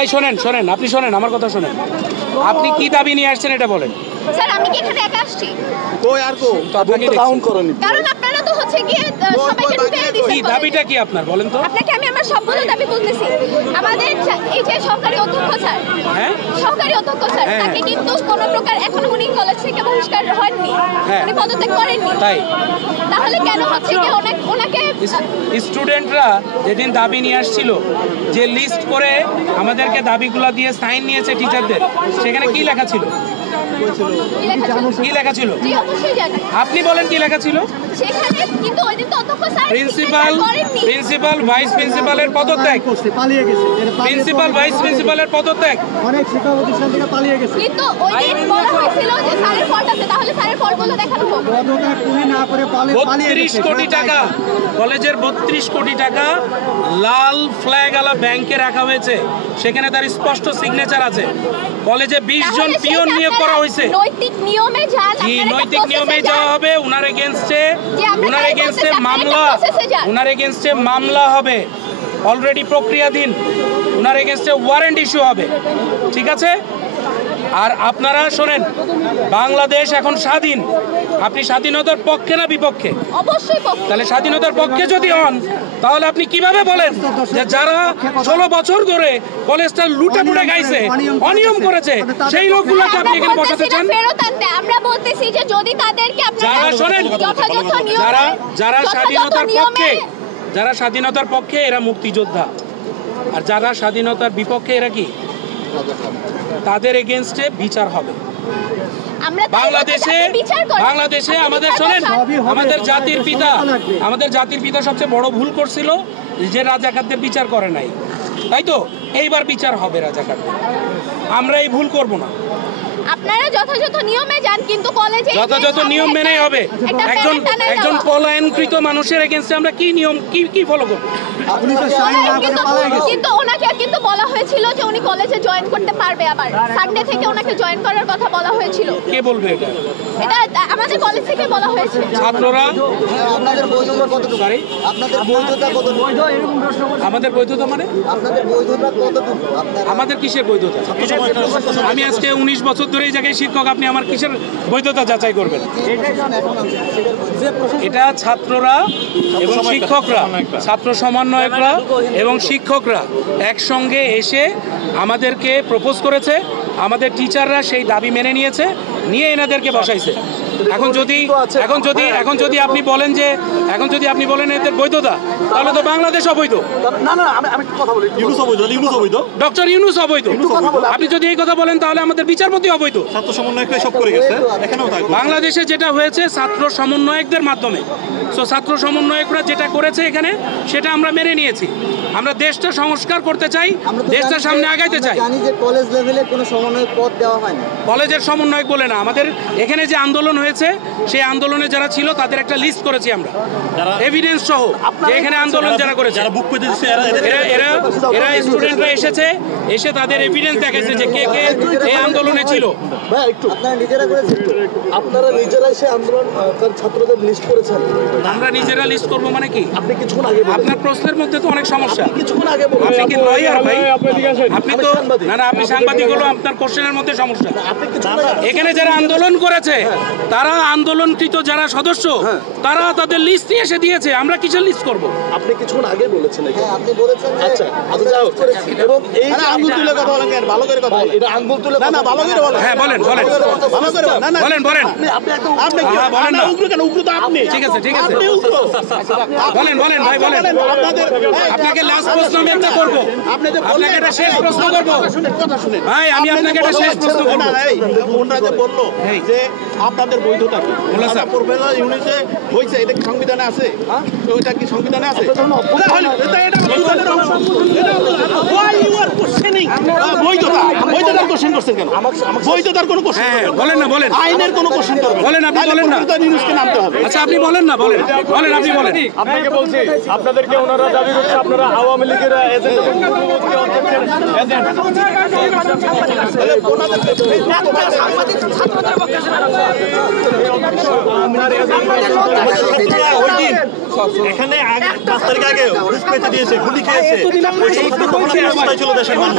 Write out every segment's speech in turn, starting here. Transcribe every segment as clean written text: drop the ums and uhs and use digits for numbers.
এই শোনেন শোনেন, আপনি শোনেন, আমার কথা শোনেন। আপনি কি দাবি নিয়ে আসছেন এটা বলেন। স্যার আমি কি এখানে একা আসছি? কই আর কো আপনাকে কাউন্ট করনি, কারণ আপনারা তো হচ্ছে গিয়ে সবাইকে ঢুকিয়ে দিয়েছেন। কি দাবিটা কি আপনার বলেন তো? আপনাকে আমি আমার সবগুলো দাবি বলতেছি। আমাদের এই যে সরকারি অধ্যক্ষ স্যার, হ্যাঁ সরকারি অধ্যক্ষ স্যার, হ্যাঁ, তাকে কিন্তু কোনো প্রকার এখনো উনি কলেজ থেকে বহিষ্কার হয়নি, হ্যাঁ। উনি পদত্যাগ করেননি। তাই তাহলে কেন হচ্ছে গিয়ে ওনাকে স্টুডেন্টরা যেদিন দাবি নিয়ে আসছিল, যে লিস্ট করে আমাদেরকে দাবিগুলো দিয়ে সাইন নিয়েছে টিচারদের, সেখানে কি লেখা ছিল? কি লেখা ছিল? জি অবশ্যই জানি। আপনি বলেন কি লেখা ছিল? সেখানে কিন্তু ওই দিন তো অধ্যক্ষ স্যার প্রিন্সিপাল ভাইস প্রিন্সিপালের পদত্যাগ, পালিয়ে গেছে, প্রিন্সিপাল ভাইস প্রিন্সিপালের পদত্যাগ। অনেক শিক্ষা প্রতিষ্ঠান থেকে পালিয়ে গেছে। কিন্তু ওই দিন বলা হয়েছিল যে স্যারের ফল্ট আছে, তাহলে স্যারের ফল্টগুলো দেখানো হোক। পদত্যাগ পুরি না করে পালিয়ে 32 কোটি টাকা, কলেজের 32 কোটি টাকা লাল ফ্ল্যাগ আলা ব্যাংকে রাখা হয়েছে, সেখানে তার স্পষ্ট সিগনেচার আছে। কলেজে 20 জন পিয়ন নিয়োগ করা হয়েছে। নৈতিক নিয়মে যান, জি নৈতিক নিয়মে যাওয়া হবে। উনার এগেইনস্টে মামলা হবে, অলরেডি প্রক্রিয়াধীন। উনার এগেইনস্টে ওয়ারেন্ট ইস্যু হবে, ঠিক আছে? আর আপনারা শোনেন, বাংলাদেশ এখন স্বাধীন। আপনি স্বাধীনতার পক্ষে না বিপক্ষে? অবশ্যই পক্ষে। তাহলে স্বাধীনতার পক্ষে যদি হন, তাহলে আপনি কিভাবে বলেন যে যারা 16 বছর ধরে কলেজটা লুটে গাইছে, অনিয়ম করেছে, সেই লোকগুলোকে আপনি এখানে বসাতে চান? ফেরত আনতে আমরা বলতেছি যে যদি তাদেরকে যারা শোনেন, যথাযথ নিয়মে, যারা স্বাধীনতার পক্ষে, যারা স্বাধীনতার পক্ষে এরা মুক্তিযোদ্ধা, আর যারা স্বাধীনতার বিপক্ষে এরা কি? তাদের এগেইনস্টে বিচার হবে। বাংলাদেশে আমাদের শোনেন, আমাদের জাতির পিতা সবচেয়ে বড় ভুল করছিল যে রাজাকারদের বিচার করে নাই, তাই তো? এইবার বিচার হবে রাজাকারদের। আমরা এই ভুল করব না। আপনারা যথাযথ নিয়মে যান, কিন্তু কলেজে যথাযথ নিয়ম মেনেই হবে। একজন পলায়নকৃত মানুষের এগেইনস্টে আমরা কি নিয়ম কি ফলো করব? আপনি তো সাইন না করে পালিয়ে গেছেন। কিন্তু ওনাকে কিন্তু বলা হয়েছিল যে উনি কলেজে জয়েন করতে পারবে, আবার সানডে থেকে ওনাকে জয়েন করার কথা বলা হয়েছিল। কে বলবে এটা? এটা আমাদের কলেজ থেকে বলা হয়েছে। ছাত্ররা আপনাদের বৈধতা কতটুকু? সরি, আপনাদের বৈধতা কতটুকু? আমাদের বৈধতা মানে? আপনাদের বৈধতা কতটুকু? আমাদের কিসের বৈধতা? আমি আজকে 19 বছর ধরে এই জায়গায় শিক্ষক, আপনি আমার কিসের বৈধতা যাচাই করবেন? এটা ছাত্ররা এবং শিক্ষকরা, ছাত্র সমন্বয়করা এবং শিক্ষকরা একসঙ্গে এসে আমাদেরকে প্রপোজ করেছে। আমাদের টিচাররা সেই দাবি মেনে নিয়েছে, নিয়ে এনাদেরকে বসাইছে। এখন যদি আপনি বলেন যে এদের বৈধতা, তাহলে তো বাংলাদেশ অবৈধ। না না, আমি কথা বলি, ইউনুস অবৈধ, ডক্টর ইউনুস অবৈধ। আপনি যদি এই কথা বলেন, তাহলে আমাদের বিচারপতি অবৈধ। ছাত্র সমন্বয়করা সব করে গেছে, এখানেও তাই। বাংলাদেশে যেটা হয়েছে ছাত্র সমন্বয়কদের মাধ্যমে, সো ছাত্র সমন্বয়করা যেটা করেছে এখানে, সেটা আমরা মেনে নিয়েছি। আমরা দেশটা সংস্কার করতে চাই, দেশটা সামনে আগাইতে চাই। জানি যে কলেজ লেভেলে কোনো সমন্বয়ক পদ দেওয়া হয় না। কলেজের সমন্বয়ক বলে না, আমাদের এখানে যে আন্দোলন হয়েছে, সেই আন্দোলনে যারা ছিল তাদের একটা লিস্ট করেছি আমরা, এভিডেন্স সহ, যে এখানে আন্দোলন যারা করেছে, যারা বুক পেতে দিচ্ছে, এরা স্টুডেন্টরা এসে তাদের এভিডেন্স দেখাচ্ছে যে কে এই আন্দোলনে ছিল। আপনারা নিজেরা করেছেন? আপনারা নিজেরাই সে আন্দোলন ছাত্রদের লিস্ট করেছেন? আমরা নিজেরা লিস্ট করবো মানে কি? আপনি কিছুক্ষণ আগে আপনার প্রশ্নের মধ্যে তো অনেক সমস্যা। কিছুক্ষণ আগে আপনি কি লয়ার ভাই? আপনি তো না, আপনি সাংবাদিক হলো, আপনার কোশ্চেনের মধ্যে সমস্যা। এখানে যারা আন্দোলন করেছে, তারা আন্দোলনকৃত যারা সদস্য, তারা তাদের লিস্ট নিয়ে এসে দিয়েছে। আমরা কিসের লিস্ট করব? আপনি কিছুক্ষণ আগে বলেছেন। হ্যাঁ, আপনি বলেছেন। আচ্ছা, যাও। এবং এই আঙ্গুল তুলে কথা বলেন, ভালো করে কথা বলেন। এটা আঙ্গুল তুলে না, ভালো করে বলেন। হ্যাঁ বলেন, ভালো করে না, বলেন আপনি কি বলেন না, উগ্র কেন? উগ্র তো আপনি। ঠিক আছে আপনি উগ্র। বলেন ভাই বলেন। আপনাকে লাস্ট প্রশ্ন আমি একটা করব, আপনাকে একটা শেষ প্রশ্ন করব ভাই, আমি আপনাকে একটা শেষ প্রশ্ন করব। ওনারা যে বললো যে আপনাদের বৈধতা কি, প্রফেসর ইউনিটে হয়েছে, এটা কি সংবিধানে আছে? ওইটা কি সংবিধানে আছে? বৈধতা বৈধতার কোশ্চেন করছেন কেন? বৈধতার কোনো কোশ্চেন হ্যাঁ বলেন না, বলেন আইনের কোনো কোশ্চেন করবেন বলেন, আপনি বলেন না। নিউজকে নামতে হবে। আচ্ছা আপনি বলেন না, বলেন বলেন, আপনি বলেন। আপনাকে বলছি, আপনাদেরকে ওনারা দাবি করছে আপনারা আওয়ামী লীগের এজেন্ট এবং পূর্ববর্তী অঞ্চলের এজেন্ট। এখানে 5 তারিখ আগে ঘুষ পেতে দিয়েছে, গুলি খেয়েছে, ওই সমস্ত ঘটনা অবস্থায় ছিল দেশের মানুষ।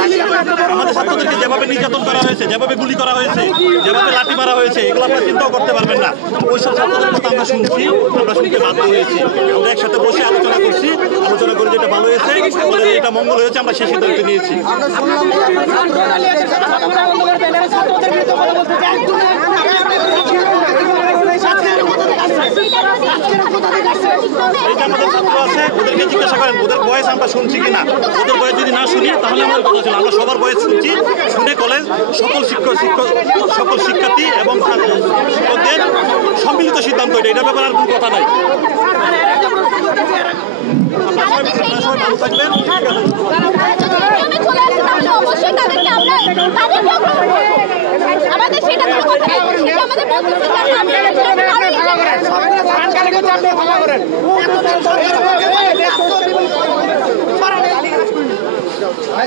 আমাদের ছাত্রদেরকে যেভাবে নির্যাতন করা হয়েছে, যেভাবে গুলি করা হয়েছে, যেভাবে লাঠি মারা হয়েছে, এগুলো আপনারা চিন্তাও করতে পারবেন না। ওই সব ছাত্রদের কথা আমরা শুনছি, আমরা শুনতে বাধ্য হয়েছি। আমরা একসাথে বসে আলোচনা করছি, আলোচনা করে যেটা ভালো হয়েছে, আমাদের এটা মঙ্গল হয়েছে, আমরা সেই সিদ্ধান্ত নিয়েছি। এটা আমাদের ছাত্র আছে, ওদেরকে জিজ্ঞাসা করেন, ওদের বয়স আমরা শুনছি কিনা। ওদের বয়স যদি না শুনি তাহলে আমাদের কথা শুনি। আমরা সবার বয়স শুনছি, শুনে কলেজ সকল শিক্ষার্থী এবং শিক্ষকদের সম্মিলিত সিদ্ধান্ত এটা, এটা ব্যাপারে আর কোনো কথা নাই। আপনারা সবাই ভালো থাকবেন। আমাদের সেটা কোনো কথা নেই, সেটা আমাদের বলতেছে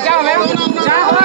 যে আমরা